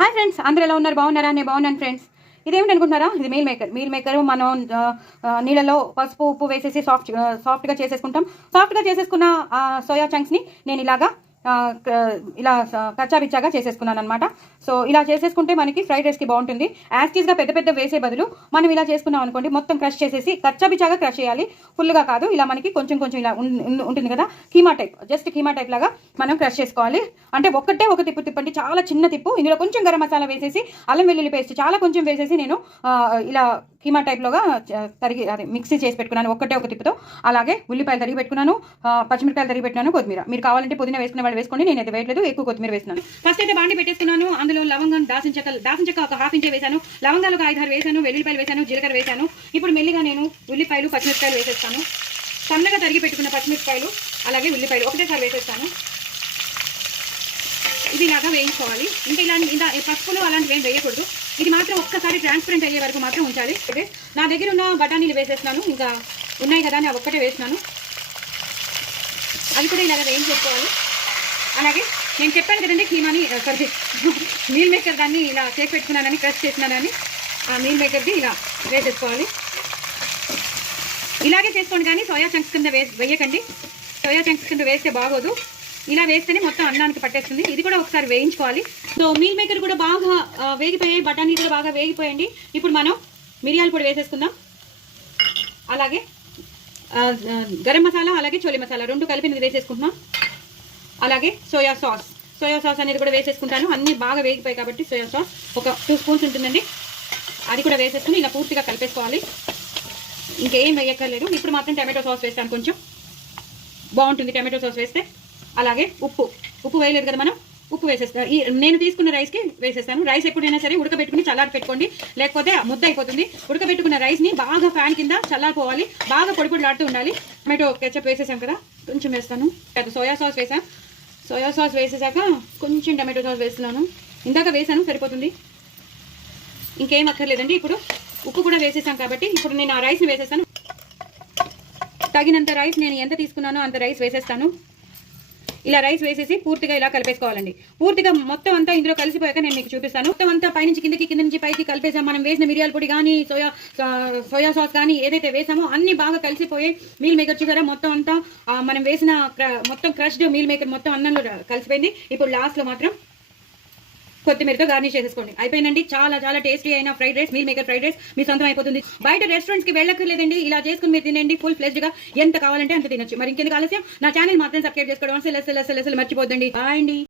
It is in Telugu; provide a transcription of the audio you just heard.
హాయ్ ఫ్రెండ్స్, అందరూ ఎలా ఉన్నారు? బాగున్నారా? నేను బాగున్నాను ఫ్రెండ్స్. ఇదేమిటి అనుకుంటున్నారా? ఇది మీల్ మేకర్ మనం నీళ్ళలో పసుపు ఉప్పు వేసేసి సాఫ్ట్గా చేసేసుకుంటాం. సాఫ్ట్గా చేసేసుకున్న సోయా చంక్స్ని నేను ఇలా కచ్చా బిచ్చాగా చేసేసుకున్నాను అనమాట. సో ఇలా చేసేసుకుంటే మనకి ఫ్రైడ్ రైస్కి బాగుంటుంది. యాస్టీస్గా పెద్ద పెద్ద వేసే బదులు మనం ఇలా చేసుకున్నాం అనుకోండి, మొత్తం క్రష్ చేసేసి కచ్చా బిచ్చాగా క్రష్ చేయాలి, ఫుల్గా కాదు. ఇలా మనకి కొంచెం కొంచెం ఇలా ఉంటుంది కదా, keema type, just keema type లాగా మనం క్రష్ చేసుకోవాలి. అంటే ఒక తిప్పు తిప్పండి, చాలా చిన్న తిప్పు. ఇందులో కొంచెం గరం మసాలా వేసేసి, అల్లం వెల్లుల్లి పేస్ట్ చాలా కొంచెం వేసేసి నేను ఇలా కీమా టైప్లోగా మిక్సీ చేసి పెట్టుకున్నాను ఒక తిప్పుతో. అలాగే ఉల్లిపాయలు తరిగి పెట్టుకున్నాను, పచ్చిమిరకాయలు తరిగి పెట్టినాను, కొత్తిమీర. మీరు కావాలంటే పుదీనా వేసుకునే వాళ్ళు వేసుకోండి, నేనైతే వేయట్లేదు, ఎక్కువ కొత్తిమీర వేస్తున్నాను. ఫస్ట్ అయితే బాండి పెట్టేసుకున్నాను. అందులో లవంగం, దాల్చిన చెక్క ఒక హాఫ్ ఇంచే వేసాను, లవంగాలు ఒక 5-6 వేసాను, వెల్లుల్లిపాయలు వేసాను, జీలకర్ర వేసాను. ఇప్పుడు మెల్లిగా నేను ఉల్లిపాయలు పచ్చిమిరకాయలు వేసేస్తాను. సన్నగా తరిగి పెట్టుకున్న పచ్చిమిరకాయలు అలాగే ఉల్లిపాయలు ఒకటేసారి వేసేస్తాను. ఇది ఇలాగా వేయించుకోవాలి. ఇంకా ఇలా పసుపులు అలాంటివి ఏం వేయకూడదు. ఇది మాత్రం ఒక్కసారి ట్రాన్స్పరెంట్ అయ్యే వరకు మాత్రం ఉంచాలి. నా దగ్గర ఉన్న బఠానీలు వేసేస్తున్నాను, ఇంకా ఉన్నాయి కదా అని ఒక్కటే వేసినాను. అవి కూడా ఇలాగ వేయించేసుకోవాలి. అలాగే నేను చెప్పాను కదండి, కీమాని మీల్ మేకర్ దాన్ని ఇలా చేసి పెట్టుకున్నానని, క్రష్ చేసినానని, ఆ మీల్ మేకర్ది ఇలా వేసేసుకోవాలి. ఇలాగే చేసుకోండి, కానీ సోయా చంక్స్ కింద వేయకండి. సోయా చంక్స్ కింద వేస్తే బాగోదు. ఇలా వేస్తేనే మొత్తం అన్నానికి పట్టేస్తుంది. ఇది కూడా ఒకసారి వేయించుకోవాలి. సో మీల్ మేకర్ కూడా బాగా వేగిపోయాయి, బఠానీ కూడా బాగా వేగిపోయండి. ఇప్పుడు మనం మిరియాల పొడి వేసేసుకుందాం. అలాగే గరం మసాలా, అలాగే చోలి మసాలా రెండు కలిపి వేసేసుకుంటున్నాం. అలాగే సోయా సాస్ అనేది కూడా వేసేసుకుంటాను. అన్నీ బాగా వేగిపోయాయి కాబట్టి సోయా సాస్ ఒక 2 స్పూన్స్ ఉంటుందండి, అది కూడా వేసేసుకుని ఇలా పూర్తిగా కలిపేసుకోవాలి. ఇంకేం వేయక్కర్లేదు. ఇప్పుడు మాత్రం టమాటో సాస్ వేస్తాను, కొంచెం బాగుంటుంది టమాటో సాస్ వేస్తే. అలాగే ఉప్పు వేయలేదు కదా మనం, ఉప్పు వేసేస్తాను. నేను తీసుకున్న రైస్కి వేసేస్తాను. రైస్ ఎప్పుడైనా సరే ఉడకబెట్టుకుని చల్లారి పెట్టుకోండి, లేకపోతే ముద్ద అయిపోతుంది. ఉడకబెట్టుకున్న రైస్ని బాగా ఫ్యాన్ కింద చల్లారిపోవాలి, బాగా పొడిలాడుతూ ఉండాలి. టమాటో కెచప్ వేసేసాం కదా, కొంచెం వేస్తాను. సోయా సాస్ వేసాం. సోయా సాస్ వేసేసాక కొంచెం టమాటో సాస్ వేస్తున్నాను. ఇందాక వేసాను, సరిపోతుంది, ఇంకేం అక్కర్లేదండి. ఇప్పుడు ఉప్పు కూడా వేసేసాం కాబట్టి ఇప్పుడు నేను ఆ రైస్ని వేసేస్తాను. తగినంత రైస్, నేను ఎంత తీసుకున్నానో అంత రైస్ వేసేస్తాను. ఇలా రైస్ వేసేసి పూర్తిగా ఇలా కలిపేసుకోవాలండి. పూర్తిగా మొత్తం అంతా ఇందులో కలిసిపోయాక నేను మీకు చూపిస్తాను. మొత్తం అంతా పైనుంచి కింద నుంచి పైకి కలిపేసాం. మనం వేసిన మిరియాల పొడి కానీ, సోయా సాస్ కానీ ఏదైతే వేసామో అన్ని బాగా కలిసిపోయి మీల్ మేకర్ చూసారా, మొత్తం అంతా మనం వేసిన మొత్తం క్రష్డ్ మీల్ మేకర్ మొత్తం అన్నంలో కలిసిపోయింది. ఇప్పుడు లాస్ట్లో మాత్రం కొత్తిమీరతో గార్నిష్ చేసేసుకోండి. అయిపోయిందండి. చాలా చాలా టేస్టీ అయిన fried rice, meal maker fried rice మీ సొంతం అయిపోతుంది. బయట రెస్టారెంట్స్కి వెళ్ళక్కర్లేదండి, ఇలా చేసుకుని మీరు తినండి. ఫుల్ ఫ్లెజ్డ్గా ఎంత కావాలంటే అంత తినొచ్చు. మరి ఇంకెందుకు ఆలస్యం, నా ఛానల్ మాత్రం సబ్స్క్రైబ్ చేసుకోవడం అసలు మర్చిపోద్దండి. బాయ్ అండి.